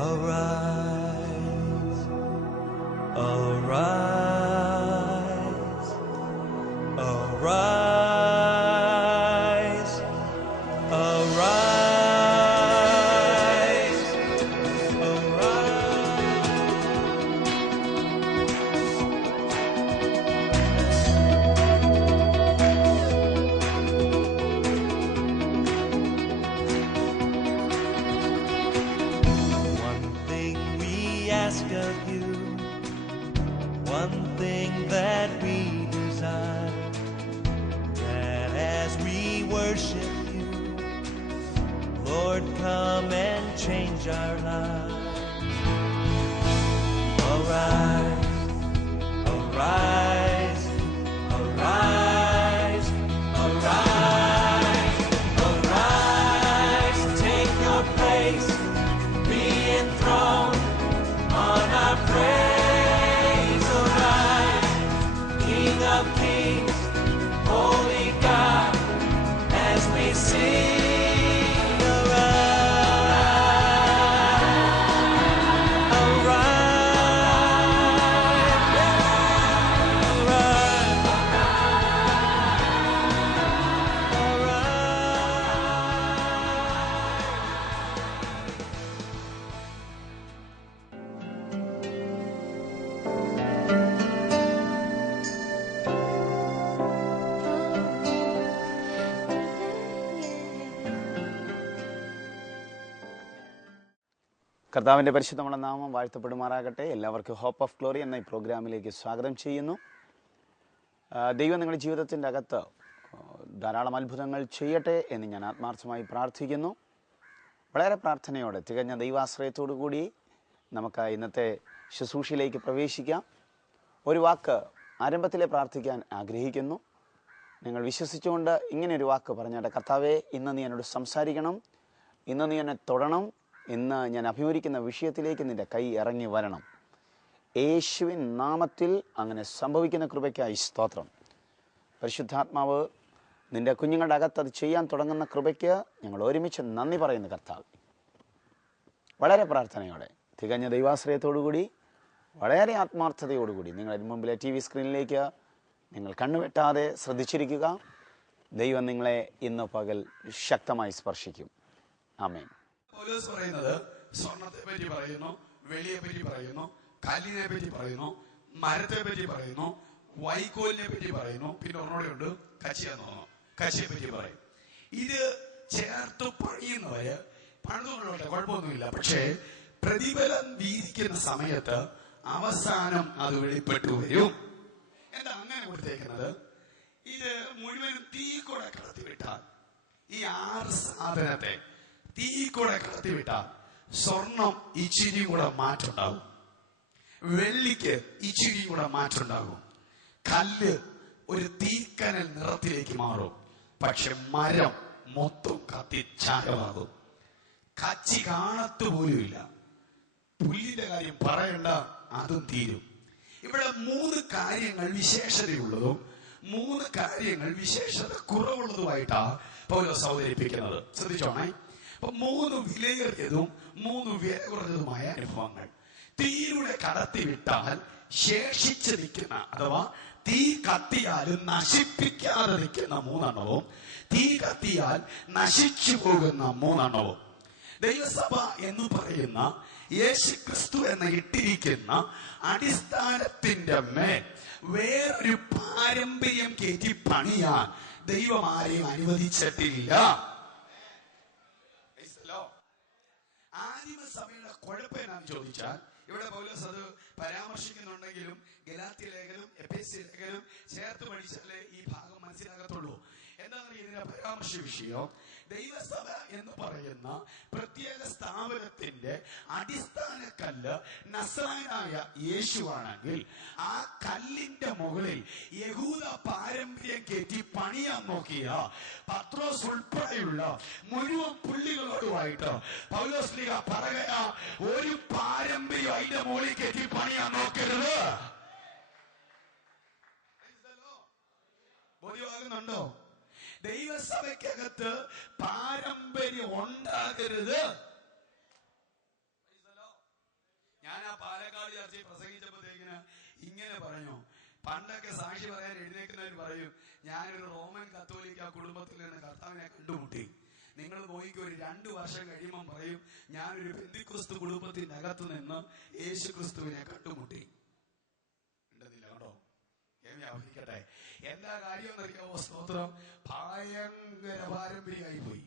Arise, arise, കർത്താവിന്റെ പരിശുദ്ധമുള്ള നാമം വാഴ്ത്തപ്പെടുമാറാകട്ടെ. എല്ലാവർക്കും ഹോപ്പ് ഓഫ് ഗ്ലോറി എന്ന ഈ പ്രോഗ്രാമിലേക്ക് സ്വാഗതം ചെയ്യുന്നു. ദൈവം നിങ്ങളുടെ ജീവിതത്തിന്റെ അകത്ത് ധാരാളം അത്ഭുതങ്ങൾ ചെയ്യട്ടെ എന്ന് ഞാൻ ആത്മാർത്ഥമായി പ്രാർത്ഥിക്കുന്നു. വളരെ പ്രാർത്ഥനയോടെ തികഞ്ഞ ദൈവാശ്രയത്തോടു കൂടി നമുക്ക് ഇന്നത്തെ ശുശ്രൂഷയിലേക്ക് പ്രവേശിക്കാം. ഒരു വാക്ക് ആരംഭത്തിലെ പ്രാർത്ഥിക്കാൻ ആഗ്രഹിക്കുന്നു. നിങ്ങൾ വിശ്വസിച്ചുകൊണ്ട് ഇങ്ങനെ ഒരു വാക്ക് പറഞ്ഞാട്ടെ കർത്താവെ ഇന്ന് നീ എന്നോട് സംസാരിക്കണം. ഇന്ന് നീ എന്നെ തൊടണം. ഇന്ന് ഞാൻ അഭിമുഖിക്കുന്ന വിഷയത്തിലേക്ക് നിന്റെ കൈ ഇറങ്ങി വരണം. യേശുവിൻ നാമത്തിൽ അങ്ങനെ സംഭവിക്കുന്ന കൃപയ്ക്കായി സ്തോത്രം. പരിശുദ്ധാത്മാവ് നിന്റെ കുഞ്ഞുങ്ങളുടെ അകത്ത് അത് ചെയ്യാൻ തുടങ്ങുന്ന കൃപയ്ക്ക് ഞങ്ങൾ ഒരുമിച്ച് നന്ദി പറയുന്നു കർത്താവ്. വളരെ പ്രാർത്ഥനയോടെ തികഞ്ഞ ദൈവാശ്രയത്തോടുകൂടി വളരെ ആത്മാർത്ഥതയോടുകൂടി നിങ്ങളുടെ മുമ്പിലെ ടി വി സ്ക്രീനിലേക്ക് നിങ്ങൾ കണ്ണുവെട്ടാതെ ശ്രദ്ധിച്ചിരിക്കുക. ദൈവം നിങ്ങളെ ഇന്ന് പകൽ ശക്തമായി സ്പർശിക്കും. ആമേൻ. പൗലോസ് പറയുന്നത് സ്വർണത്തെ പറ്റി പറയുന്നു വെളിയെ പറ്റി പറയുന്നു കല്ലിനെ പറ്റി പറയുന്നു മരത്തെ പറ്റി പറയുന്നു വൈക്കോലിനെ പറ്റി പറയുന്നു. പിന്നെ ഒന്നുകൂടെ ഉണ്ട് കച്ചി എന്ന് തോന്നുന്നു. കച്ചിയെ പറ്റി പറയും. ഇത് ചേർത്ത് പണിയുന്നവര് പണിതുകൊള്ളട്ടെ കുഴപ്പമൊന്നുമില്ല. പക്ഷേ പ്രതിഫലം വീതിക്കുന്ന സമയത്ത് അവസാനം അത് വെളിപ്പെട്ടു വരും. എന്താ അങ്ങനെ കൊടുത്തേക്കുന്നത്? ഇത് മുഴുവൻ തീ കൂടെ കടത്തിവിട്ടാൽ ഈ ആറ് സാധനത്തെ തീ കൂടെ കത്തിവിട്ട സ്വർണം ഇച്ചിരി കൂടെ മാറ്റുണ്ടാകും വെള്ളിക്ക് ഇച്ചിരി കൂടെ മാറ്റുണ്ടാകും കല്ല് ഒരു തീക്കനൽ നിറത്തിലേക്ക് മാറും. പക്ഷെ മരം മൊത്തം കത്തി ചാരമാകും. കച്ചി കാണത്തു പോലുമില്ല. പുല്ലിന്റെ കാര്യം പറയണ്ട അതും തീരും. ഇവിടെ മൂന്ന് കാര്യങ്ങൾ വിശേഷതയുള്ളതും മൂന്ന് കാര്യങ്ങൾ വിശേഷത കുറവുള്ളതുമായിട്ടാണ് പൗലോസ് അവതരിപ്പിക്കുന്നത്. ശ്രദ്ധിച്ചോണേ. അപ്പൊ മൂന്ന് വിലയേറിയതും മൂന്ന് വില കുറഞ്ഞതുമായ അനുഭവങ്ങൾ തീയിലൂടെ കടത്തിവിട്ടാൽ ശേഷിച്ച് നിൽക്കുന്ന അഥവാ തീ കത്തിയാലും നശിപ്പിക്കാതെ നിൽക്കുന്ന മൂന്നെണ്ണവും തീ കത്തിയാൽ നശിച്ചു പോകുന്ന മൂന്നെണ്ണവും. ദൈവസഭ എന്ന് പറയുന്ന യേശു ക്രിസ്തു എന്ന ഇട്ടിരിക്കുന്ന അടിസ്ഥാനത്തിന്റെ മേൽ വേറൊരു പാരമ്പര്യം കയറ്റി പണിയാൻ ദൈവം ആരെയും അനുവദിച്ചിട്ടില്ല. ആദിമസഭയുടെ കുഴപ്പം എന്നാന്ന് ചോദിച്ചാൽ ഇവിടെ പൗലോസ് അത് പരാമർശിക്കുന്നുണ്ടെങ്കിലും ഗലാത്യ ലേഖനം എഫേസ്യ ലേഖനം ചേർത്ത് പഠിച്ചാലേ ഈ ഭാഗം മനസ്സിലാകത്തുള്ളൂ. എന്താണ് ഇതിന്റെ പരാമർശ വിഷയം ദൈവസഭ എന്ന് പറയുന്ന പ്രത്യേക സ്ഥാപനത്തിന്റെ അടിസ്ഥാന കല്ല് നസ്രായനായ യേശുവാണെങ്കിൽ ആ കല്ലിന്റെ മുകളിൽ യഹൂദ പാരമ്പര്യം കയറ്റി പണിയാൻ നോക്കിയ പത്രോസ് ഉൾപ്പെടെയുള്ള മുഴുവൻ പുള്ളികളോടുമായിട്ട് പൗലോസ് ലീഗ പറയുക ഒരു പാരമ്പര്യം അതിന്റെ മുകളിൽ കയറ്റി പണിയാൻ നോക്കരുത്. ബോധ്യമാകുന്നുണ്ടോ? ദൈവസഭയ്ക്കകത്ത് പാരമ്പര്യം ഉണ്ടാകരുത്. ഞാൻ ആ പാലക്കാട് ചർച്ചയിൽ പ്രസംഗിച്ചപ്പോഴത്തേക്കിന് ഇങ്ങനെ പറഞ്ഞു. പണ്ടൊക്കെ സാക്ഷി പറയാൻ എഴുന്നേക്കുന്നവർ പറയും ഞാനൊരു റോമൻ കത്തോലിക്ക കുടുംബത്തിൽ നിന്ന് കർത്താവിനെ കണ്ടുമുട്ടി. നിങ്ങൾ നോക്കി ഒരു രണ്ടു വർഷം കഴിയുമ്പോൾ പറയും ഞാനൊരു ബന്ധിക്രിസ്തു കുടുംബത്തിന്റെ അകത്ത് നിന്ന് യേശു ക്രിസ്തുവിനെ കണ്ടുമുട്ടി. ഉണ്ടെന്നില്ല കേട്ടോ? ഞാൻ അവഹിക്കട്ടെ എന്താ കാര്യം എന്നറിയാമോ സ്തോത്രം? ഭയങ്കര പാരമ്പര്യമായി പോയി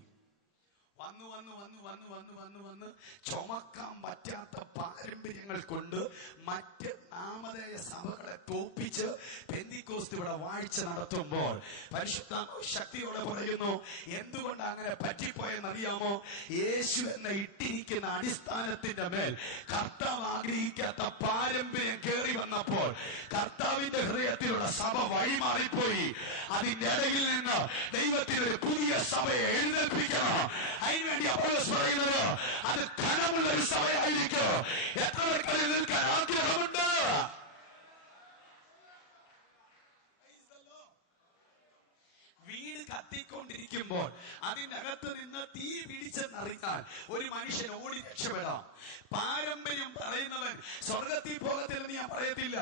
വന്നു വന്നു വന്നു വന്നു വന്നു വന്നു വന്ന്. ചുമക്കാൻ പറ്റാത്ത പാരമ്പര്യങ്ങൾ കൊണ്ട് മറ്റ് നാമധേയ സഭകളെ തോപ്പിച്ച് പെന്തിക്കോസ്ത് ഇവിടെ വാഴ്ച നടത്തുമ്പോൾ പരിശുദ്ധ ശക്തിയോടെ പറയുന്നു എന്തുകൊണ്ട് അങ്ങനെ പറ്റിപ്പോയെന്ന് അറിയാമോ? യേശു എന്ന ഇട്ടിരിക്കുന്ന അടിസ്ഥാനത്തിന്റെ മേൽ കർത്താവ് ആഗ്രഹിക്കാത്ത പാരമ്പര്യം കയറി വന്നപ്പോൾ കർത്താവിന്റെ ഹൃദയത്തിലുള്ള സഭ വഴിമാറിപ്പോയി. അതിന്റെ ഇടയിൽ നിന്ന് ദൈവത്തിന് ഒരു പുതിയ സഭയെ എഴുന്നേൽപ്പിക്കണം അതിനുവേണ്ടി അപ്പോൾ പറയുന്നത് അത് കനമുള്ള ഒരു സഭയായിരിക്കും എത്ര പേർക്ക് നിൽക്കാൻ ആഗ്രഹമുണ്ട് വീട് കത്തിക്കൊണ്ടിരിക്കുമ്പോൾ അതിന്റെ അകത്ത് നിന്ന് തീ പിടിച്ചെന്നറിഞ്ഞാൽ ഒരു മനുഷ്യൻ ഓടി രക്ഷപ്പെടാം. പാരമ്പര്യം പറയുന്നവൻ സ്വർഗത്തിൽ പോകത്തില്ലെന്ന് ഞാൻ പറയത്തില്ല.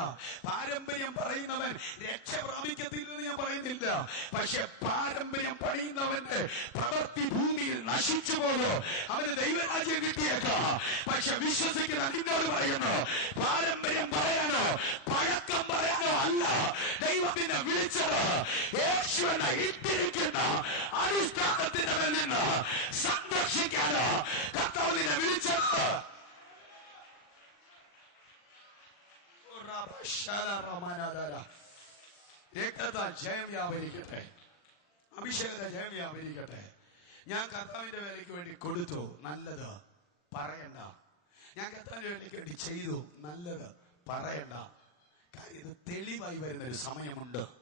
പാരമ്പര്യം പറയുന്നവൻ രക്ഷ പ്രാപിക്കത്തില്ലെന്ന് ഞാൻ പറയുന്നില്ല. പക്ഷെ പാരമ്പര്യം പറയുന്നവന്റെ പ്രവൃത്തി ഭൂമിയിൽ നശിച്ചു പോകും അവന് ദൈവരാജ്യം കിട്ടിയേക്കാം. പക്ഷെ വിശ്വസിക്കുന്ന നിന്നോട് പറയുന്നു പാരമ്പര്യം പറയാനോ പഴക്കം പറയാനോ അല്ല. ദൈവത്തിനെ വിളിച്ചത് ഇട്ടിരിക്കുന്ന അടിസ്ഥാനത്തിന്റെ മേൽ നിന്ന് സംരക്ഷിക്കാനോ കർത്താവിനെ വിളിച്ചത് ജയം വ്യാപരിക്കട്ടെ. അഭിഷേകത ജയം വ്യാപരിക്കട്ടെ. ഞാൻ കർത്താവിന്റെ വേലയ്ക്ക് വേണ്ടി കൊടുത്തു. നല്ലത് പറയണ്ട. ഞാൻ കർത്താവിന്റെ വേലയ്ക്ക് വേണ്ടി ചെയ്തു. നല്ലത് പറയണ്ട. കാര്യം ഇത് തെളിവായി വരുന്ന ഒരു സമയമുണ്ട്.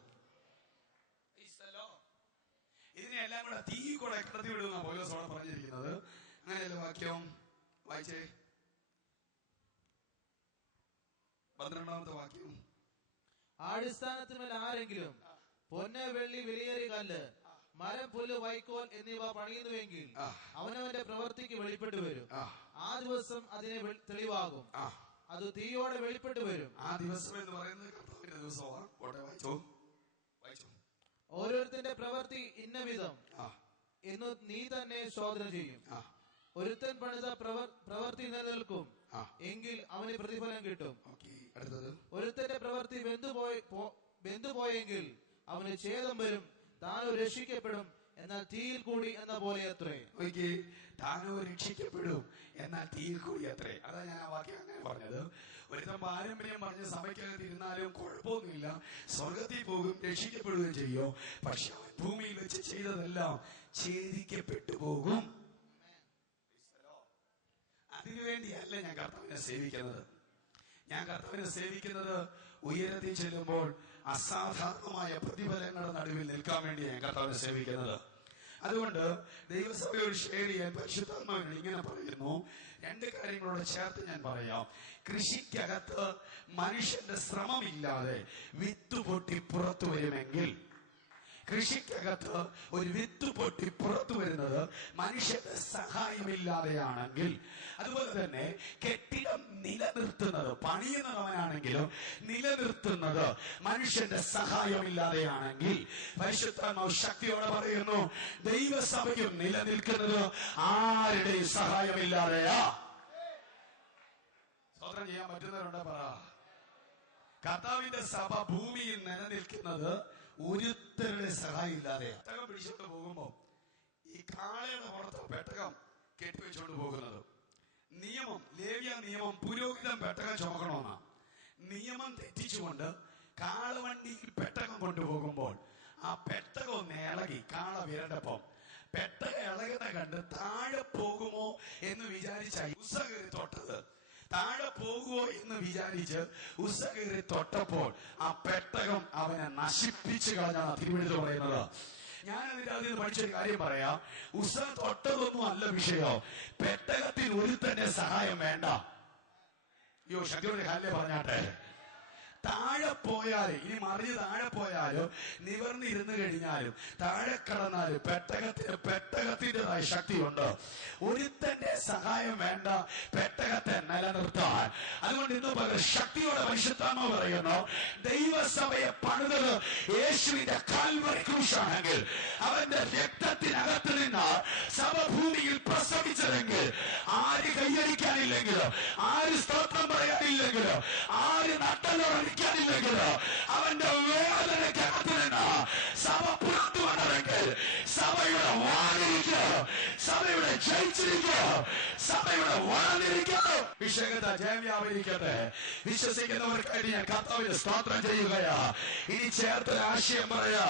കൂടെ തീ കൂടെ കടത്തി വിടുന്ന പോലീസോടെ പറഞ്ഞിരിക്കുന്നത്. അങ്ങനെയല്ല വാക്യം വായിച്ചേ. പന്ത്രണ്ടാമത്തെ വാക്യം. അടിസ്ഥാനത്തിന്മേൽ ആരെങ്കിലും പൊന്ന് വെള്ളി വിലയേറിയ കല്ല് മരം പുല്ല് വൈക്കോൽ എന്നിവ പണിയുന്നുവെങ്കിൽ. അവനവന്റെ പ്രവൃത്തിക്ക് വെളിപ്പെട്ടു വരും. ആ. ദിവസം അതിനെ തെളിവാകും. അത് തീയോടെ വെളിപ്പെട്ടു വരും. ആ ദിവസം എന്ന് പറയുന്നത് ഓരോരുത്തന്റെ പ്രവൃത്തി ഇന്ന വിധം. എന്ന് നീ തന്നെ ശോധന ചെയ്യും. ഒരുത്തൻ പണിത പ്രവൃത്തി നിലനിൽക്കും. എങ്കിൽ അവന് പ്രതിഫലം കിട്ടും. ഒരുത്തന്റെ പ്രവൃത്തി വെന്തുപോയി വെന്തുപോയെങ്കിൽ അവന് ഛേദം വരും. താനും രക്ഷിക്കപ്പെടും. എന്നാൽ തീയിൽ കൂടി എന്ന പോലെ അത്രേ. താനോ രക്ഷിക്കപ്പെടും. എന്നാൽ തീയിൽ കൂടി അത്രേ. അതാ ഞാൻ ആ വാക്യം അങ്ങനെ പറഞ്ഞത്. ഒരുത്തൻ പാരമ്പര്യം പറഞ്ഞ് സഭയ്ക്കകത്ത് ഇരുന്നാലും കുഴപ്പമൊന്നുമില്ല. സ്വർഗത്തിൽ പോകും രക്ഷിക്കപ്പെടുകയും ചെയ്യും. പക്ഷെ ഭൂമിയിൽ വെച്ച് ചെയ്തതെല്ലാം ഛേദിക്കപ്പെട്ടു പോകും. അതിനുവേണ്ടിയല്ല ഞാൻ കർത്താവിനെ സേവിക്കുന്നത്. ഞാൻ കർത്താവിനെ സേവിക്കുന്നത് ഉയരത്തിൽ ചെല്ലുമ്പോൾ അസാധാരണമായ പ്രതിഫലങ്ങളുടെ നടുവിൽ നിൽക്കാൻ വേണ്ടിയാണ് ഞാൻ കർത്താവിനെ സേവിക്കുന്നത്. അതുകൊണ്ട് ദൈവസഭയോട് ഷെയർ ചെയ്യാൻ പരിശുദ്ധാത്മാവിനോട് ഇങ്ങനെ പറയുന്നു രണ്ട് കാര്യങ്ങളോട് ചേർത്ത് ഞാൻ പറയാം. കൃഷിക്കകത്ത് മനുഷ്യന്റെ ശ്രമമില്ലാതെ വിത്ത് പൊട്ടി പുറത്തു വരുമെങ്കിൽ കൃഷിക്കകത്ത് ഒരു വിത്ത് പൊട്ടി പുറത്തു വരുന്നത് മനുഷ്യന്റെ സഹായമില്ലാതെയാണെങ്കിൽ അതുപോലെ തന്നെ കെട്ടിടം നിലനിർത്തുന്നത് പണിയുന്നവനാണെങ്കിലും നിലനിർത്തുന്നത് മനുഷ്യന്റെ സഹായമില്ലാതെയാണെങ്കിൽ പരിശുദ്ധാത്മാവ് ശക്തിയോടെ പറയുന്നു ദൈവസഭയും നിലനിൽക്കുന്നത് ആരുടെയും സഹായമില്ലാതെയാ. സ്വതന്ത്രം ചെയ്യാൻ പറ്റുന്നവരുണ്ട് പറ. കർത്താവിന്റെ സഭ ഭൂമിയിൽ നിലനിൽക്കുന്നത് ഒരുത്തരുടെ സഹായം ഇല്ലാതെ പെട്ടകം പിടിച്ചോണ്ട് പോകുമ്പോ ഈ കാളയുടെ പുറത്ത് പെട്ടകം കെട്ടിവെച്ചുകൊണ്ട് പോകുന്നത്. നിയമം ലേവ്യ നിയമം പുരോഹിതം പെട്ടകം ചുമക്കണമെന്നാണ് നിയമം തെറ്റിച്ചുകൊണ്ട് കാളവണ്ടിയിൽ പെട്ടകം കൊണ്ടുപോകുമ്പോൾ ആ പെട്ടകം ഒന്ന് ഇളകി കാള വിരണ്ടപ്പം പെട്ടകം ഇളകുന്ന കണ്ട് താഴെ പോകുമോ എന്ന് വിചാരിച്ചായി ഉസ കയറി തൊട്ടത് താഴെ പോകുമോ എന്ന് വിചാരിച്ച് ഉസ തൊട്ടപ്പോൾ ആ പെട്ടകം അവനെ നശിപ്പിച്ചു കളഞ്ഞാണ് തിരുവഴുത്ത് പറയുന്നത്. ഞാൻ അതിന്റെ അതിൽ പഠിച്ചൊരു കാര്യം പറയാം. ഉസ തൊട്ടതൊന്നും അല്ല വിഷയം. പെട്ടകത്തിൽ തന്നെ സഹായം വേണ്ട. അയ്യോ ശക്തിയുടെ കാലിലെ പറഞ്ഞാട്ടെ. താഴെ പോയാൽ ഇനി മറിഞ്ഞ് താഴെ പോയാലും നിവർന്നിരുന്ന് കഴിഞ്ഞാലും താഴെ കടന്നാലും പെട്ടകത്തിന് പെട്ടകത്തിന്റെതായ ശക്തിയുണ്ട്. ഒരുത്തന്റെ സഹായം വേണ്ട പെട്ടകത്തെ നിലനിർത്താൻ. അതുകൊണ്ട് ഇന്ന് പറയുന്നത് ശക്തിയോടെ പരിശുദ്ധാമ പറയുന്നു ദൈവസഭയെ പണിതത് യേശുവിന്റെ കാൽവറി ക്രൂശാണെങ്കിൽ അവന്റെ രക്തത്തിനകത്ത് നിന്ന് സഭഭൂമിയിൽ പ്രസവിച്ചതെങ്കിൽ കൈയടിക്കാനില്ലെങ്കിലോ ആര് സ്തോത്രം പറയാനില്ലെങ്കിലോ ആര് നട്ടലൊഴിക്കാനില്ലെങ്കിലോ അവന്റെ വേദനക്കകത്ത് നിന്ന് സഭ പുറത്തു വന്നതെങ്കിൽ സഭയുടെ വാണിരിക്കോ സഭയുടെ ജയിച്ചിരിക്കോ. ഇവിടെ വളർന്നിരിക്കോ വിഷയത്തെ ജയം വ്യാപരിക്കട്ടെ വിശ്വസിക്കുന്നവർക്കായിട്ട് ഞാൻ കർത്താവിന്റെ സ്തോത്രം ചെയ്യുകയാ. ഇനി ചേർത്തൊരു ആശയം പറയാ.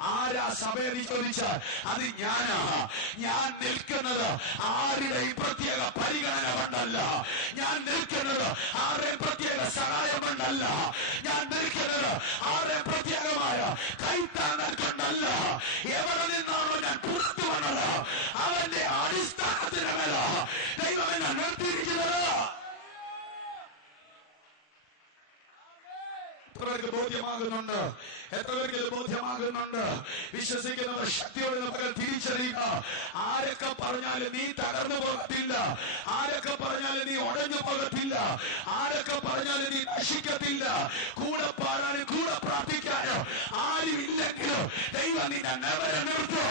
ആരാ സഭയെന്ന് ചോദിച്ചാൽ അത് ഞാനാ. ഞാൻ നിൽക്കുന്നത് ആരുടെയും പ്രത്യേക പരിഗണന കൊണ്ടല്ല. ഞാൻ നിൽക്കുന്നത് ആരുടെയും പ്രത്യേക സഹായം കൊണ്ടല്ല. ഞാൻ നിൽക്കുന്നത് ആരുടെയും പ്രത്യേകമായ കൈത്താങ്ങൽ കൊണ്ടല്ല. എവിടെ നിന്നാണോ ഞാൻ പുറത്തു അവന്റെ അടിസ്ഥാനത്തിനല്ല ദൈവം എന്നെ നിർത്തിയിരിക്കുന്നത് എത്ര പേർക്ക് ബോധ്യമാകുന്നുണ്ട്? എത്ര പേർക്ക് ഇത് ബോധ്യമാകുന്നുണ്ട്? വിശ്വസിക്കുന്നവർ ശക്തിയോടെ നമുക്ക് തിരിച്ചറിയുക. ആരൊക്കെ പറഞ്ഞാലും നീ തകർന്നു പോകത്തില്ല. ആരൊക്കെ പറഞ്ഞാലും നീ ഉടഞ്ഞു പോകത്തില്ല. ആരൊക്കെ പറഞ്ഞാലും നീ നശിക്കത്തില്ല. കൂടെ പാടാനും കൂടെ പ്രാർത്ഥിക്കാനോ ആരും ഇല്ലെങ്കിലോ ദൈവം നിന്നെ നിറയെ നിർത്തോ.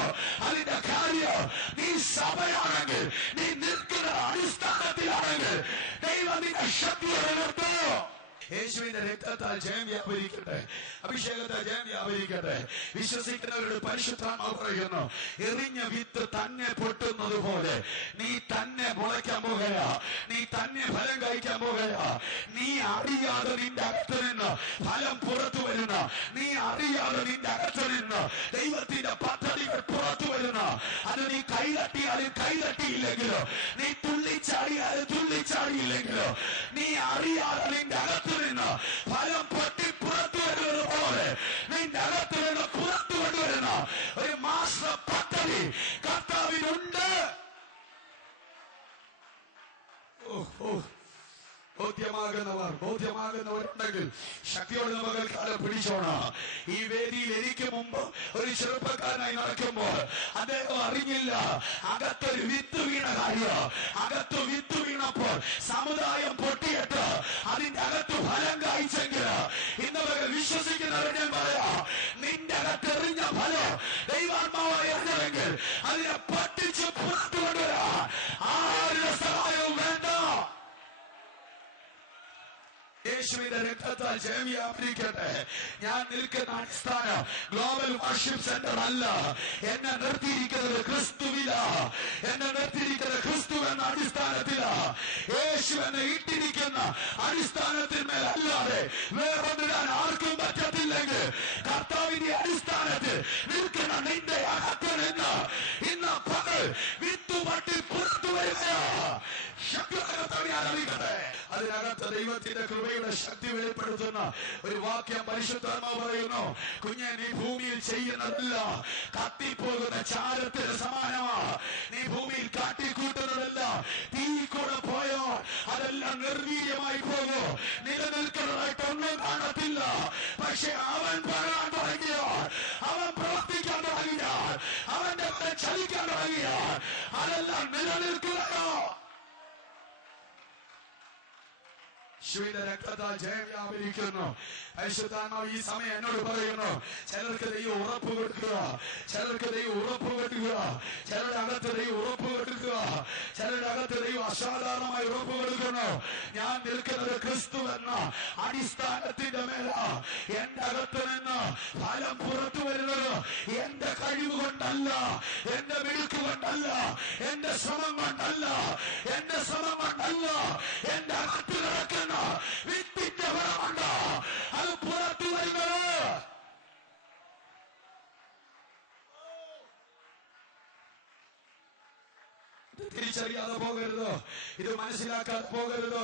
അതിന്റെ കാര്യം നീ സഭയാണെങ്കിൽ നീ നിൽക്കുന്ന അടിസ്ഥാനത്തിലാണെങ്കിൽ ദൈവം നിന്നെ ശക്തി നിർത്തോ. യേശുവിന്റെ രക്തത്താൽ ജയം വ്യാപരിക്കട്ടെ. അഭിഷേകത്താൽ ജയം വ്യാപരിക്കട്ടെ. വിശ്വസിക്കുന്നവരുടെ പരിശുദ്ധാത്മാവ് പറയുന്നു എറിഞ്ഞ വിത്ത് തന്നെ പൊട്ടുന്നത് പോലെ നീ തന്നെ മുളയ്ക്കാൻ പോകുക നീ തന്നെ ഫലം കഴിക്കാൻ പോകുക നീ അറിയാതെ നിന്റെ അകത്ത് നിന്ന് ഫലം പുറത്തു വരുന്ന നീ അറിയാതെ നിന്റെ അകത്ത് നിന്ന് ദൈവത്തിന്റെ പദ്ധതികൾ പുറത്തു വരുന്ന അത് നീ കൈതട്ടിയാലും കൈതട്ടിയില്ലെങ്കിലോ നീ തുള്ളിച്ചാടിയാലും തുള്ളിച്ചാടിയില്ലെങ്കിലോ നീ അറിയാതെ നിന്റെ അകത്ത് നിന്ന് ഫലം പൊട്ടി പുറത്തു വരുന്നത് പോലെ നിന്റെ അകത്ത് നിന്ന് പുറത്തു കൊണ്ടുവരുന്ന ഒരു മാസ്റ്റർ പദ്ധതി കർത്താവിനുണ്ട്. ഓഹ് ഓ ബോധ്യമാകുന്നവർ ബോധ്യമാകുന്നവരുണ്ടെങ്കിൽ ശക്തിയോട് നമുക്ക് തല പിടിച്ചോണം. ഈ വേദിയിൽ എനിക്ക് മുമ്പ് ഒരു ചെറുപ്പക്കാരനായി നടക്കുമ്പോൾ അദ്ദേഹം അറിഞ്ഞില്ല. അകത്തൊരു വിത്ത് വീണ കാര്യം. അകത്ത് വിത്ത് വീണപ്പോൾ സമുദായം പൊട്ടിയിട്ട് അതിന്റെ അകത്ത് ഫലം കായിച്ചെങ്കിൽ ഇന്നവരെ വിശ്വസിക്കുന്നവർ ഞാൻ പറയാ നിന്റെ അകത്ത് എറിഞ്ഞ ഫലം ദൈവാത്മാവായി അറിഞ്ഞെങ്കിൽ അതിനെ പൊട്ടിച്ച് പുറത്തു കൊണ്ടുവരാൻ യേശുവിന്റെ രക്തത്താൽ ജയം വ്യാപരിക്കട്ടെ ഞാൻ നിൽക്കുന്ന അടിസ്ഥാനം ഗ്ലോബൽ വർഷിപ്പ് സെന്റർ അല്ല. എന്നെ നിർത്തിയിരിക്കുന്നത് ക്രിസ്തുവില. എന്നെ നിർത്തിയിരിക്കുന്നത് ക്രിസ്തു എന്ന അടിസ്ഥാനത്തില. യേശു എന്നെ ഇട്ടിരിക്കുന്ന അടിസ്ഥാനത്തിന്മേൽ അല്ലാതെ വേറൊന്നിടാൻ ആർക്കും പറ്റത്തില്ലെങ്കിൽ കർത്താവിന്റെ അടിസ്ഥാനത്തിൽ നിൽക്കുന്ന നിന്റെ അകത്തിൽ നിന്ന് ഇന്ന് പകൽ വിത്തുമട്ടിൽ പുറത്തു വരികയാ. ശക്തിയോടെ അറിയിക്കട്ടെ. അതിനകത്ത് ദൈവത്തിന്റെ കൃപയുടെ ശക്തി വെളിപ്പെടുത്തുന്ന ഒരു വാക്യം പരിശുദ്ധാത്മാവ് പറയുന്നു. കുഞ്ഞെ നീ ഭൂമിയിൽ ചെയ്യുന്നതല്ല. കത്തിപ്പോകുന്ന ചാരത്തിന് സമാനമാ. നീ ഭൂമിയിൽ കാട്ടിക്കൂട്ടുന്നതല്ല. തീ കൂടെ പോയോ? അതെല്ലാം നിർവീര്യമായി പോകും. നിലനിൽക്കുന്നതായിട്ട് ഒന്നും കാണത്തില്ല. പക്ഷെ അവൻ പറയാൻ തുടങ്ങിയാൽ അവൻ പ്രവർത്തിക്കാൻ തുടങ്ങിയാൽ അവന്റെ ചലിക്കാൻ തുടങ്ങിയാൽ അതെല്ലാം നിലനിൽക്കുകയോ യേശുവിന്റെ രക്തത്താൽ ജയം വ്യാപരിക്കുന്നു. പരിശുദ്ധാത്മാവ് ഈ സമയം എന്നോട് പറയുന്നു ചിലർക്ക് ദൈവം ഉറപ്പ് കൊടുക്കുക ചിലർക്ക് ദൈവം ഉറപ്പ് കൊടുക്കുക ചിലരുടെ അകത്ത് ദൈവം ഉറപ്പ് കൊടുക്കുക ചിലരുടെ അകത്ത് ദൈവം അസാധാരണമായി ഉറപ്പ് കൊടുക്കുന്നു. ഞാൻ നിൽക്കുന്നത് ക്രിസ്തു എന്ന അടിസ്ഥാനത്തിന്റെ മേല. എന്റെ അകത്ത് നിന്ന് ഫലം പുറത്തു വരുന്നത് എന്റെ കഴിവ് കൊണ്ടല്ല എന്റെ മിഴുക്ക് കൊണ്ടല്ല എന്റെ ശ്രമം കൊണ്ടല്ല എന്റെ ശ്രമം കൊണ്ടല്ല എന്റെ അകത്ത് കിടക്കുന്ന വിത്തിന്റെ ഫലമുണ്ട് അത് പുറത്തു വരുന്നത് ഇത് തിരിച്ചറിയാതെ പോകരുത്? ഇത് മനസ്സിലാക്കാതെ പോകരുത്?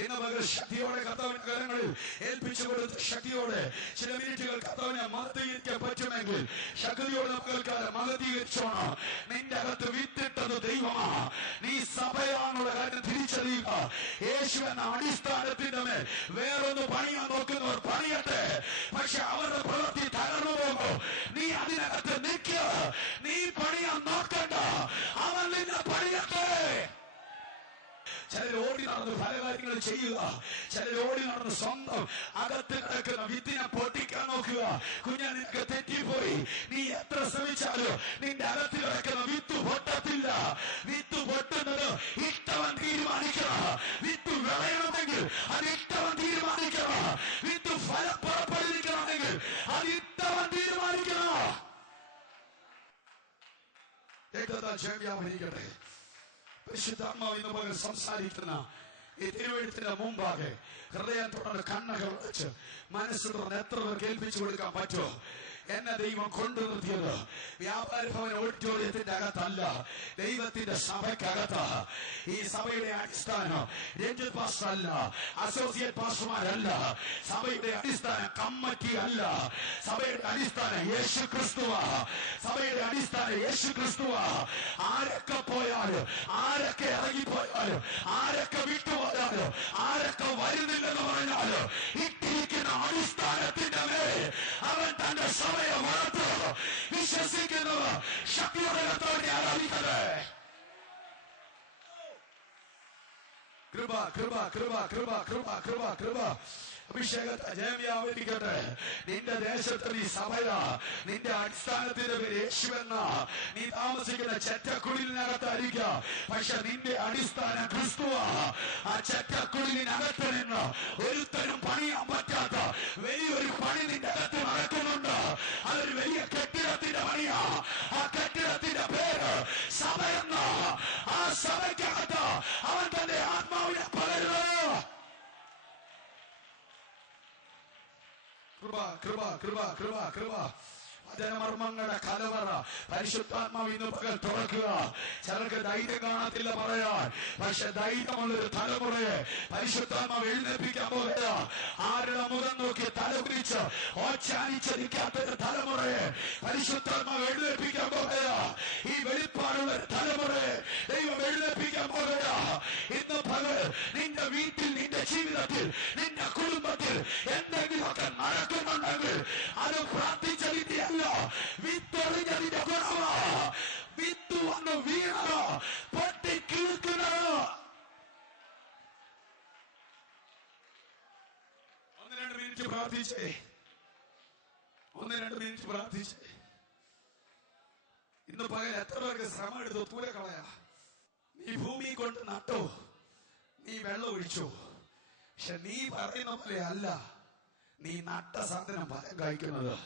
ഇന്ന് മകൾ ശക്തിയോടെ കർത്താവിന്റെ കരങ്ങളിൽ ഏൽപ്പിച്ചു കൊടുത്ത ശക്തിയോടെ ചില മിനിറ്റുകൾ കർത്താവിനെ മഹത്വീകരിക്കാൻ പറ്റുമെങ്കിൽ ശക്തിയോടെ നമുക്ക് മഹത്വീകരിച്ചോണം നിന്റെ അകത്ത് വിത്തിട്ടത് ദൈവമാ. നീ സഭയാണുള്ള കാര്യം തിരിച്ചറിയുക. യേശു എന്ന അടിസ്ഥാനത്തിന്റെ മേൽ വേറൊന്ന് പണിയാൻ നോക്കുന്നവർ പണിയട്ടെ. പക്ഷെ അവരുടെ പ്രവൃത്തി തകർന്നു പോകും നീ അതിനകത്ത് നിൽക്കുക നീ പണിയാൻ നോക്കണ്ട. അവൻ നിന്നെ പണിയട്ടെ ചിലർ ഓടി നടന്ന് പല കാര്യങ്ങൾ ചെയ്യുക. ചിലർ ഓടി നടന്ന് സ്വന്തം അകത്ത് കിടക്കുന്ന വിത്തിനെ പൊട്ടിക്കാൻ നോക്കുക. കുഞ്ഞാ നിനക്ക് തെറ്റിപ്പോയി. നീ എത്ര ശ്രമിച്ചാലും നിന്റെ അകത്ത് കിടക്കുന്ന വിത്ത് പൊട്ടത്തില്ല. വിത്ത് പൊട്ടുന്നത് ഇഷ്ടവൻ തീരുമാനിക്കണം. വിത്ത് വിളയണമെങ്കിൽ അത് ഇഷ്ടവൻ തീരുമാനിക്കണം. വിത്ത് ഫലം പുറപ്പെടുവിക്കണമെങ്കിൽ അത് ഇഷ്ടവൻ തീരുമാനിക്കണം. രക്തത്താൽ ക്ഷേമ്യാവരിക്കട്ടെ പരിശുദ്ധാത്മാവ് ഇന്ന് പകൽ സംസാരിക്കുന്ന ഈ തിരുവഴുത്തിന്റെ മുമ്പാകെ ഹൃദയത്തോടെ കണ്ണുകൾ വെച്ച് മനസ്സ് തുറന്ന് ഏൽപ്പിച്ചു കൊടുക്കാൻ പറ്റുമോ? എന്നെ ദൈവം കൊണ്ടു വ്യാപാര ഭവൻ ഓഡിറ്റോറിയത്തിന്റെ അകത്തല്ല ദൈവത്തിന്റെ സഭയ്ക്കകത്ത്. ഈ സഭയുടെ അടിസ്ഥാനം രഞ്ജിത് പാസ്റ്റർ അല്ല അസോസിയേറ്റ് പാസ്റ്റർമാരല്ല സഭയുടെ അടിസ്ഥാനം കമ്മിറ്റി അല്ല സഭയുടെ അടിസ്ഥാനം യേശു ക്രിസ്തുവാ സഭയുടെ അടിസ്ഥാനം യേശു ക്രിസ്തുവാ ആരൊക്കെ പോയാലും ആരൊക്കെ ഇറങ്ങിപ്പോയാലും ആരൊക്കെ വിട്ടുപോയാലും ആരൊക്കെ വരുന്നില്ലെന്ന് പറഞ്ഞാലും ഇട്ടിരിക്കുന്ന അടിസ്ഥാനത്തിന്റെ മേൽ അവൻ തന്റെ സഭയെ വളർത്തു വിശ്വസിക്കുന്നത് ശക്തിയോടെ കർത്താവിനെ ആരാധിക്കട്ടെ കൃപ കൃപ കൃപ കൃപ കൃപ കൃപ കൃപ അഭിഷേകത്തെ ജയവ്യാപരിക്കട്ടെ നിന്റെ ദേശത്ത് നീ സഭയ നിന്റെ അടിസ്ഥാനത്തിന്റെ പേര് യേശുവെന്ന. നീ താമസിക്കുന്ന ചെറ്റക്കുടിലിനകത്തായിരിക്കാം. പക്ഷെ നിന്റെ അടിസ്ഥാനം ക്രിസ്തുവാ. ആ ചെറ്റക്കുടിലിനകത്ത് നിന്ന് ഒരുത്തരും പണിയാൻ പറ്റാത്ത വലിയൊരു പണി നിന്റെ അകത്ത് നടക്കുന്നുണ്ട്. അതൊരു വലിയ കെട്ടിടത്തിന്റെ പണിയാ. ആ കെട്ടിടത്തിന്റെ പേര് സഭയെന്ന. ആ സഭയ്ക്കകത്ത് അവൻ തന്റെ ആത്മാവിനെ പകരുന്നത് കൃപ കൃപ കൃപ കൃപ കൃപ. വചനമർമ്മങ്ങളുടെ കലവറ. പരിശുദ്ധാത്മാവ് ഇന്ന് പകൽ തുറക്കുക. ചിലർക്ക് ധൈര്യം കാണത്തില്ല പറയാൻ. പക്ഷെ ധൈര്യമുള്ളൊരു തലമുറയെ പരിശുദ്ധാത്മാവ് എഴുന്നേപ്പിക്കാൻ പോകുക ആരുടെ മുഖം നോക്കി തലകുരിച്ച് ഓച്ചാനിച്ചരിക്കാത്തൊരു തലമുറയെ പരിശുദ്ധാത്മാവ് എഴുന്നേൽപ്പിക്കാൻ പോകുക ഈ വെളിപ്പാടുള്ള ഒരു തലമുറയെ ദൈവം എഴുന്നേൽപ്പിക്കാൻ പോകുക ഇന്ന് പകൽ നിന്റെ വീട്ടിൽ നിന്റെ ജീവിതത്തിൽ നിന്റെ കുടുംബത്തിൽ എന്തെങ്കിലുമൊക്കെ നടക്കുന്നുണ്ടെങ്കിൽ അത് പ്രാർത്ഥിച്ചതിന്റെ അല്ല വിത്തെറിഞ്ഞതിന്റെ ഗുണമാ വിത്ത് വന്ന് വീണത് പൊട്ടി കീഴ്ക്കുന്നത് ഒന്ന് രണ്ട് മിനിറ്റ് പ്രാർത്ഥിച്ചേ. ഒന്ന് രണ്ട് മിനിറ്റ് പ്രാർത്ഥിച്ചേ. ഇന്ന് പകൽ എത്ര പേർക്ക് ശ്രമം എടുത്തു തൂരെ കളയാ? നീ ഭൂമി കൊണ്ട് നട്ടോ? നീ വെള്ളം ഒഴിച്ചോ? പക്ഷെ നീ പറയുന്ന പോലെ അല്ല. നീ നട്ട സാധനം കഴിക്കുന്നത്.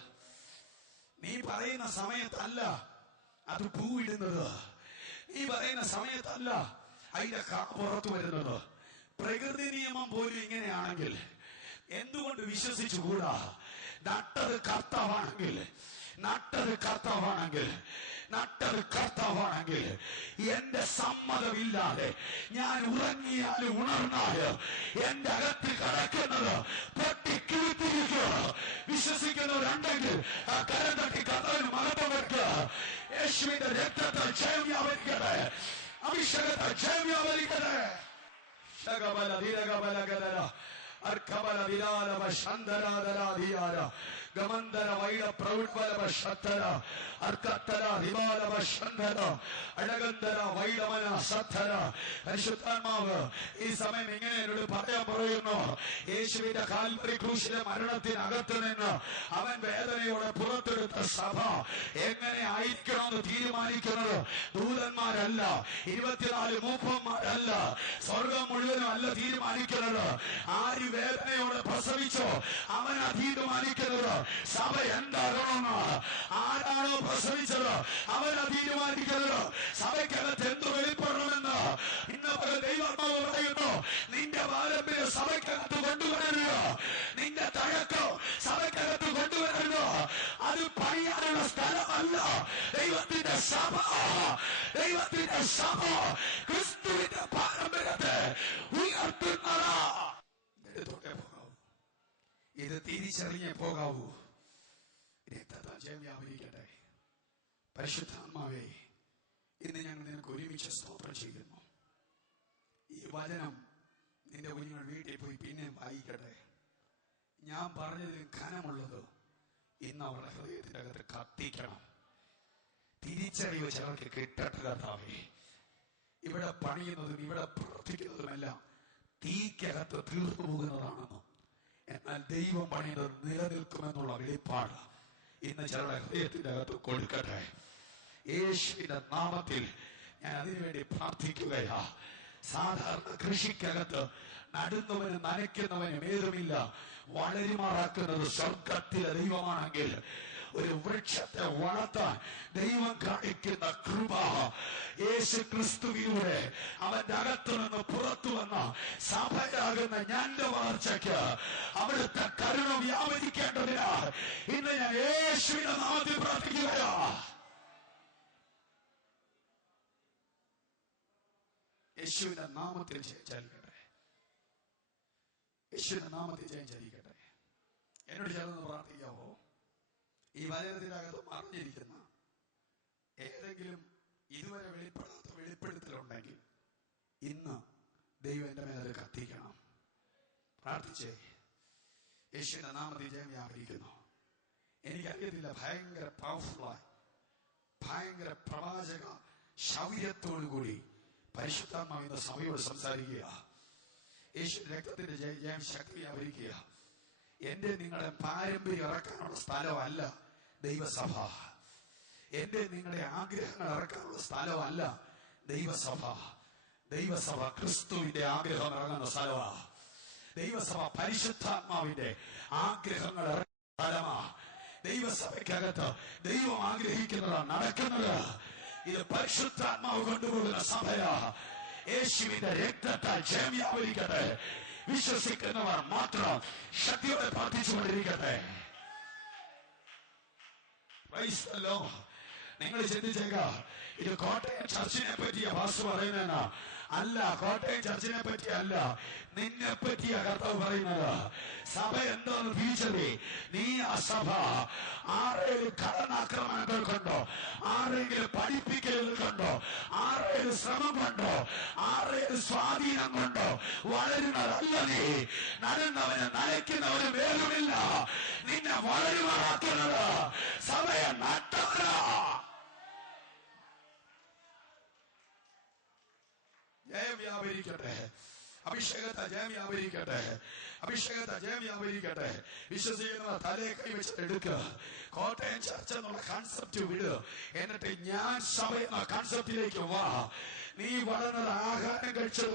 നീ പറയുന്ന സമയത്തല്ല അത് പൂവിടുന്നത് നീ പറയുന്ന സമയത്തല്ല അതിന്റെ പുറത്തു വരുന്നത്. പ്രകൃതി നിയമം പോലും ഇങ്ങനെയാണെങ്കിൽ എന്തുകൊണ്ട് വിശ്വസിച്ചുകൂടാ? നട്ടത് കർത്താവാണെങ്കിൽ നട്ടത് കർത്താവാണെങ്കിൽ നട്ടത് കർത്താവാണെങ്കിൽ എന്റെ സമ്മതമില്ലാതെ ഞാൻ ഉറങ്ങിയാൽ ഉണർന്നാലും എന്റെ അകത്ത് കിടക്കുന്നത് പൊട്ടി കിളിത്തിരിക്കുക വിശ്വസിക്കുന്നവരുണ്ടെങ്കിൽ ആ കരം തട്ടി കർത്താവിന് മഹത്വം വെക്കുക യേശുവിന്റെ രക്തത്തിൽ ജയം വ്യാപരിക്കട്ടെ. അഭിഷേകത്തെ ജയം വ്യാപരിക്കട്ടെ. ശകബല ധീരകബല അർക്കബല വിലാലവ ശന്തരാധരാധിയാര ഗമന്തര വൈര പ്രൗഢ്വലവ ശത്തര അർക്കത്തര ഹിമാലവ ശന്ധര അഴകന്തര വൈഡമന സത്തര പരിശുദ്ധാത്മാവ് ഈ സമയം ഇങ്ങനെ എന്നോട് പറയാൻ പറയുന്നു യേശുവിന്റെ കാൽവറി ക്രൂശിലെ മരണത്തിനകത്ത് നിന്ന് അവൻ വേദനയോടെ പുറത്തെടുത്ത സഭ എങ്ങനെ ആയിരിക്കണമെന്ന് തീരുമാനിക്കുന്നത് ദൂതന്മാരല്ല ഇരുപത്തിനാല് മൂപ്പന്മാരല്ല സ്വർഗം മുഴുവനും അല്ല തീരുമാനിക്കുന്നത്. ആര് വേദനയോടെ പ്രസവിച്ചോ അവനാ തീരുമാനിക്കുന്നത്. സഭ എന്താകണമെന്ന് ആരാണോ പ്രസവിച്ചത്? അവനാ തീരുമാനിക്കുന്നത് സഭയ്ക്കകത്ത് എന്ത് വെളിപ്പെടണമെന്ന് ഇന്ന് പല ദൈവാത്മാവ് പറയുന്നു നിന്റെ പാരമ്പര്യ സഭയ്ക്കകത്ത് കൊണ്ടുവരരുത്. നിന്റെ തഴക്കം സഭയ്ക്കകത്ത് കൊണ്ടുവരരുത്. അത് പണിയാനുള്ള സ്ഥലമല്ല. ദൈവത്തിന്റെ സഭ ദൈവത്തിന്റെ സഭ ക്രിസ്തുവിന്റെ പാരമ്പര്യത്തെ ഉയർത്തുന്നതാ. തിരിച്ചറിഞ്ഞേ പോകാവൂ. രക്തത്താൽ വ്യാപരിക്കട്ടെ. പരിശുദ്ധാത്മാവേ ഇന്ന് ഞങ്ങൾ നിനക്ക് ഒരുമിച്ച് സ്തോത്രം ചെയ്യുന്നു. ഈ വചനം നിന്റെ കുഞ്ഞുങ്ങൾ വീട്ടിൽ പോയി പിന്നെ വായിക്കട്ടെ. ഞാൻ പറഞ്ഞതിൽ ഖനമുള്ളത് ഇന്ന് അവരുടെ ഹൃദയത്തിന്റെ അകത്ത് കത്തിക്കണം. തിരിച്ചറിവ് ചിലർക്ക് കിട്ടട്ടെ കർത്താവേ. ഇവിടെ പണിയുന്നതും ഇവിടെ പ്രവർത്തിക്കുന്നതുമെല്ലാം തീക്കകത്ത് തീർന്നു പോകുന്നതാണെന്നും എന്നാൽ ദൈവം പണിയുന്നത് നിലനിൽക്കുമെന്നുള്ള വെളിപ്പാട് ഇന്ന് ചിലരുടെ ഹൃദയത്തിന്റെ അകത്ത് കൊടുക്കട്ടെ. യേശുവിന്റെ നാമത്തിൽ ഞാൻ അതിനുവേണ്ടി പ്രാർത്ഥിക്കുകയാ. സാധാരണ കൃഷിക്കകത്ത് നടുന്നവനും നനയ്ക്കുന്നവനും ഏതുമില്ല വളരുമാറാക്കുന്നത് സ്വർഗത്തിലെ ദൈവമാണെങ്കിൽ ഒരു വൃക്ഷത്തെ വളർത്താൻ ദൈവം കാണിക്കുന്ന കൃപ. യേശു ക്രിസ്തുവിയുടെ അവന്റെ അകത്തു നിന്ന് പുറത്തു വന്ന സഭയാകുന്ന ഞാന്റെ വളർച്ചയ്ക്ക് അവിടുത്തെ കരുണ വ്യാപരിക്കേണ്ടതിനാ ഇന്ന് ഞാൻ യേശുവിന്റെ നാമത്തിൽ പ്രാർത്ഥിക്കുകയാ യേശുവിന്റെ നാമത്തിൽ ചലിക്കട്ടെ യേശുവിന്റെ നാമത്തിൽ ചലിക്കട്ടെ എന്നോട് ചേർന്ന് പ്രാർത്ഥിക്കാവോ? ഈ വചനത്തിനകത്ത് മറിഞ്ഞിരിക്കുന്ന ഏതെങ്കിലും ഇതുവരെ വെളിപ്പെടാത്ത വെളിപ്പെടുത്തലുണ്ടെങ്കിൽ ഇന്ന് ദൈവം എന്റെ മേലെ കത്തിക്കണം. പ്രാർത്ഥിച്ചേ. യേശുവിന്റെ നാമത്തിൽ ജയം വ്യാപരിക്കുന്നു എനിക്കറിയത്തില്ല ഭയങ്കര പവർഫുള്ളായി ഭയങ്കര പ്രവാചക ശൗര്യത്തോടുകൂടി പരിശുദ്ധാത്മാവിന്റെ സഭയോട് സംസാരിക്കുക. യേശു രക്തത്തിന്റെ ജയ ശക്തി വ്യാപരിക്കുക എന്റെ നിങ്ങളെ പാരമ്പര്യം ഇറക്കാനുള്ള സ്ഥലമല്ല ദൈവസഭ. എന്റെ നിങ്ങളുടെ ആഗ്രഹങ്ങൾ ഇറക്കാനുള്ള സ്ഥലമല്ല ദൈവസഭ. ദൈവസഭ ക്രിസ്തുവിന്റെ ആഗ്രഹം ഇറങ്ങുന്ന സ്ഥലമാ. ദൈവസഭ പരിശുദ്ധാത്മാവിന്റെ ആഗ്രഹങ്ങൾ ഇറങ്ങുന്ന സ്ഥലമാ. ദൈവസഭയ്ക്കകത്ത് ദൈവം ആഗ്രഹിക്കുന്നതാണ് നടക്കുന്നത്. ഇത് പരിശുദ്ധാത്മാവ് കൊണ്ടുപോകുന്ന സഭയാ. യേശുവിന്റെ രക്തത്താൽ ജയം വ്യാപരിക്കട്ടെ. വിശ്വസിക്കുന്നവർ മാത്രം ശക്തിയോടെ പ്രാർത്ഥിച്ചുകൊണ്ടിരിക്കട്ടെ. നിങ്ങൾ ചിന്തിച്ചേക്ക ഇത് കോട്ടയം ചർച്ചിനെ പറ്റിയ ഭാസ് പറയുന്നതിനാ അല്ല കോട്ടയം ചർച്ചിനെ പറ്റി അല്ല നിന്നെ പറ്റിയ കർത്താവ് പറയുന്നത്. സഭ എന്തോ തിരിച്ചറി നീ ആ സഭ ആരെങ്കിലും കടനാക്രമണങ്ങൾ കണ്ടോ? ആരെങ്കിലും പഠിപ്പിക്കലുകൾ കണ്ടോ? ആരെങ്കിലും ശ്രമം കണ്ടോ? ആരെങ്കിലും സ്വാധീനം കൊണ്ടോ? വളരുന്നതല്ല നീ. നടുന്നവന് നനയ്ക്കുന്നവന് വേഗമില്ല നിന്നെ വളരുമാക്കുന്നത് സഭയെ നട്ടവരാ ജയം വ്യാപരിക്കട്ടെ അഭിഷേകത്തെ ജയം വ്യാപരിക്കട്ടെ അഭിഷേകത്തെ ജയം വ്യാപരിക്കട്ടെ വിശ്വസിക്കുന്ന തലയെ കൈവച്ച് എടുക്കുക. കോട്ടയം ചർച്ച എന്നുള്ള കൺസെപ്റ്റ് വിടുക എന്നിട്ട് ഞാൻ സഭ എന്ന കൺസെപ്റ്റിലേക്ക് വാ. നീ വളർന്നത് ആഹാരം കഴിച്ചത്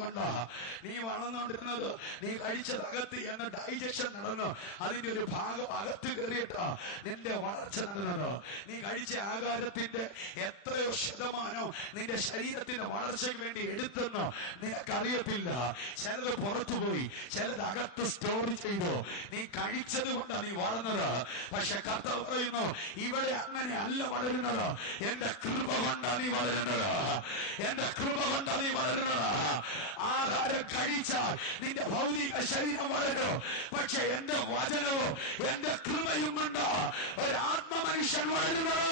നീ വളർന്നുകൊണ്ടിരുന്നത് നീ കഴിച്ചത് അകത്ത് എന്ന ഡൈജഷൻ നടന്നു. അതിന്റെ ഒരു ഭാഗം അകത്ത് കയറിയിട്ടാ നിന്റെ വളർച്ച നടന്നത്. നീ കഴിച്ച ആഹാരത്തിന്റെ എത്രയോ ശതമാനം നിന്റെ ശരീരത്തിന്റെ വളർച്ചയ്ക്ക് വേണ്ടി എടുത്തെന്ന് നിനക്കറിയത്തില്ല. ചിലത് പുറത്തു പോയി ചിലത് അകത്ത് സ്റ്റോർ ചെയ്തു. നീ കഴിച്ചത് കൊണ്ടാണ് നീ വളർന്നത്. പക്ഷെ കഥ പറയുന്നു ഇവിടെ അങ്ങനെ അല്ല വളരുന്നത്. എന്റെ കൃപ കൊണ്ടാണ് നീ വളരുന്നത്. എന്റെ കൃപ കൊണ്ട് നീ വളരുന്നത് ആഹാരം കഴിച്ചാൽ നിന്റെ ഭൗതിക ശരീരം വളരും പക്ഷെ എന്റെ വചനവും എന്റെ കൃപയും കൊണ്ട് ഒരു ആത്മമനുഷ്യൻ വളരുന്നത്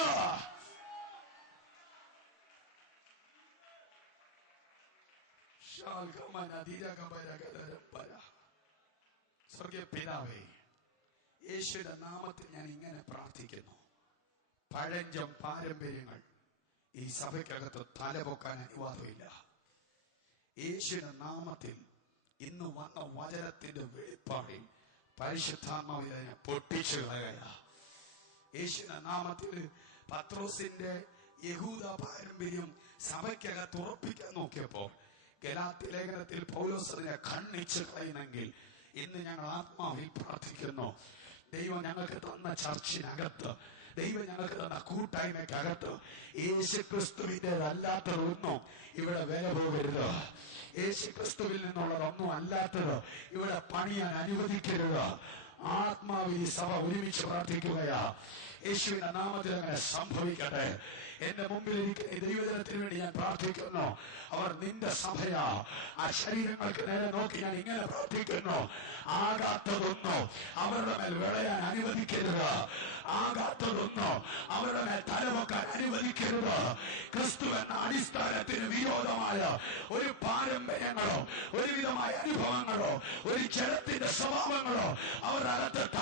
സ്വർഗീയ പിതാവേ യേശുവിന്റെ നാമത്തിൽ ഞാൻ ഇങ്ങനെ പ്രാർത്ഥിക്കുന്നു. പഴഞ്ചം പാരമ്പര്യങ്ങൾ ഈ സഭയ്ക്കകത്ത് തലപൊക്കാൻ അനുവാദമില്ല. യേശുവിന്റെ നാമത്തിൽ ഇന്ന് വന്ന വചനത്തിന്റെ വെളിപ്പാടിൽ പൊട്ടിച്ചു കളയുക യേശുവിന്റെ നാമത്തിൽ പത്രോസിന്റെ യഹൂദ പാരമ്പര്യം സഭയ്ക്കകത്ത് ഉറപ്പിക്കാൻ നോക്കിയപ്പോൾ ഗലാത്തി ലേഖനത്തിൽ പൗലോസ് ഖണ്ണിച്ചു കളയുന്നെങ്കിൽ ഇന്ന് ഞങ്ങൾ ആത്മാവിൽ പ്രാർത്ഥിക്കുന്നു. ദൈവം ഞങ്ങൾക്ക് തന്ന ചർച്ചിനകത്ത് ദൈവം ഞങ്ങൾക്ക് തന്ന കൂട്ടായ്മയ്ക്കകത്ത് യേശു ക്രിസ്തുവിന്റെതല്ലാത്തതൊന്നും ഇവിടെ വില പോകരുത്? യേശു ക്രിസ്തുവിൽ നിന്നുള്ളതൊന്നും അല്ലാത്തത് ഇവിടെ പണിയാൻ അനുവദിക്കരുത്? ആത്മാവിൽ സഭ ഒരുമിച്ച് പ്രാർത്ഥിക്കുകയാ. യേശുവിന്റെ നാമത്തിൽ അങ്ങനെ സംഭവിക്കട്ടെ. എന്റെ മുമ്പിൽ ദൈവജനത്തിന് വേണ്ടി ഞാൻ പ്രാർത്ഥിക്കുന്നു. അവർ നിന്റെ സഭയാ. ആ ശരീരങ്ങൾക്ക് നേരെ നോക്കി ഞാൻ ഇങ്ങനെ പ്രാർത്ഥിക്കുന്നു. ആകാത്തതൊന്നോ അവരുടെ മേൽ വിളയാൻ അനുവദിക്കരുത്. ആകാത്തതൊന്നോ അവരുടെ മേൽ തലവെക്കാൻ അനുവദിക്കരുത്. ക്രിസ്തു എന്ന അടിസ്ഥാനത്തിന് വിരോധമായ ഒരു പാരമ്പര്യങ്ങളോ ഒരുവിധമായ അനുഭവങ്ങളോ ഒരു ജലത്തിന്റെ സ്വഭാവങ്ങളോ അവരുടെ അകത്ത്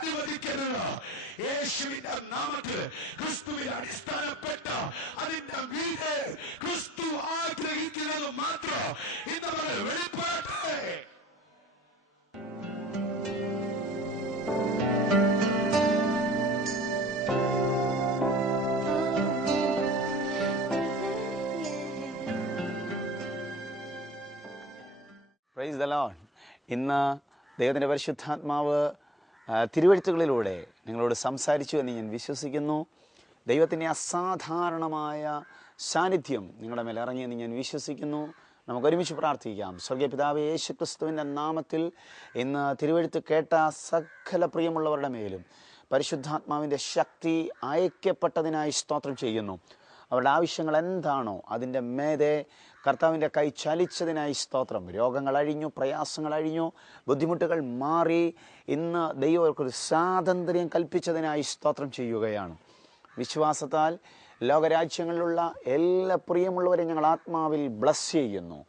അനുവദിക്കരുത്. യേശുവിന്റെ നാമത്തിൽ ക്രിസ്തുവിൽ അടിസ്ഥാനപ്പെട്ട അതിന്റെ വീട് ക്രിസ്തു ആഗ്രഹിക്കുന്നത് മാത്രം. ഇന്ന് വെളിപ്പെടട്ടെ പ്രൈസ് ദ ലോൺ ഇന്ന് ദൈവത്തിന്റെ പരിശുദ്ധാത്മാവ് തിരുവഴുത്തുകളിലൂടെ നിങ്ങളോട് സംസാരിച്ചു എന്ന് ഞാൻ വിശ്വസിക്കുന്നു. ദൈവത്തിന്റെ അസാധാരണമായ സാന്നിധ്യം നിങ്ങളുടെ മേലെ ഇറങ്ങിയെന്ന് ഞാൻ വിശ്വസിക്കുന്നു. നമുക്ക് ഒരുമിച്ച് പ്രാർത്ഥിക്കാം. സ്വർഗീയ പിതാവ് യേശു ക്രിസ്തുവിന്റെ നാമത്തിൽ ഇന്ന് തിരുവഴുത്ത് കേട്ട സകല പ്രിയമുള്ളവരുടെ മേലും പരിശുദ്ധാത്മാവിന്റെ ശക്തി അയക്കപ്പെട്ടതിനായി സ്തോത്രം ചെയ്യുന്നു. അവരുടെ ആവശ്യങ്ങൾ എന്താണോ അതിന്റെ മേതെ കർത്താവിന്റെ കൈ ചലിച്ചതിനായി സ്തോത്രം. രോഗങ്ങൾ അഴിഞ്ഞു പ്രയാസങ്ങൾ അഴിഞ്ഞു ബുദ്ധിമുട്ടുകൾ മാറി ഇന്ന് ദൈവം അവർക്കൊരു സ്വാതന്ത്ര്യം കൽപ്പിച്ചതിനായി സ്തോത്രം ചെയ്യുകയാണ്. വിശ്വാസത്താൽ ലോകരാജ്യങ്ങളിലുള്ള എല്ലാ പ്രിയമുള്ളവരെ ഞങ്ങൾ ആത്മാവിൽ ബ്ലസ് ചെയ്യുന്നു.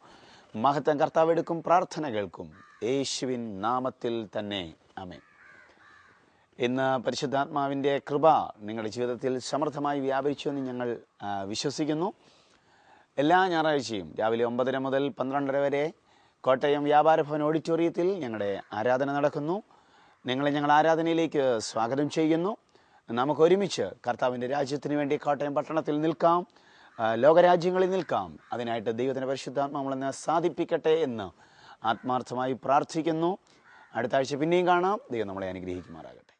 മഹത്വം കർത്താവ് എടുക്കും പ്രാർത്ഥന കേൾക്കും യേശുവിൻ നാമത്തിൽ തന്നെ. അമേ ഇന്ന് പരിശുദ്ധാത്മാവിന്റെ കൃപ നിങ്ങളുടെ ജീവിതത്തിൽ സമൃദ്ധമായി വ്യാപരിച്ചു എന്ന് ഞങ്ങൾ വിശ്വസിക്കുന്നു. എല്ലാ ഞായറാഴ്ചയും രാവിലെ ഒമ്പതര മുതൽ പന്ത്രണ്ടര വരെ കോട്ടയം വ്യാപാര ഭവൻ ഓഡിറ്റോറിയത്തിൽ ഞങ്ങളുടെ ആരാധന നടക്കുന്നു. നിങ്ങളെ ഞങ്ങൾ ആരാധനയിലേക്ക് സ്വാഗതം ചെയ്യുന്നു. നമുക്ക് ഒരുമിച്ച് കർത്താവിന്റെ രാജ്യത്തിന് വേണ്ടി കോട്ടയം പട്ടണത്തിൽ നിൽക്കാം. ലോകരാജ്യങ്ങളിൽ നിൽക്കാം. അതിനായിട്ട് ദൈവത്തിന്റെ പരിശുദ്ധാത്മ നമ്മളെന്നെ സാധിപ്പിക്കട്ടെ എന്ന് ആത്മാർത്ഥമായി പ്രാർത്ഥിക്കുന്നു. അടുത്ത ആഴ്ച പിന്നെയും കാണാം. ദൈവം നമ്മളെ അനുഗ്രഹിക്കുമാറാകട്ടെ.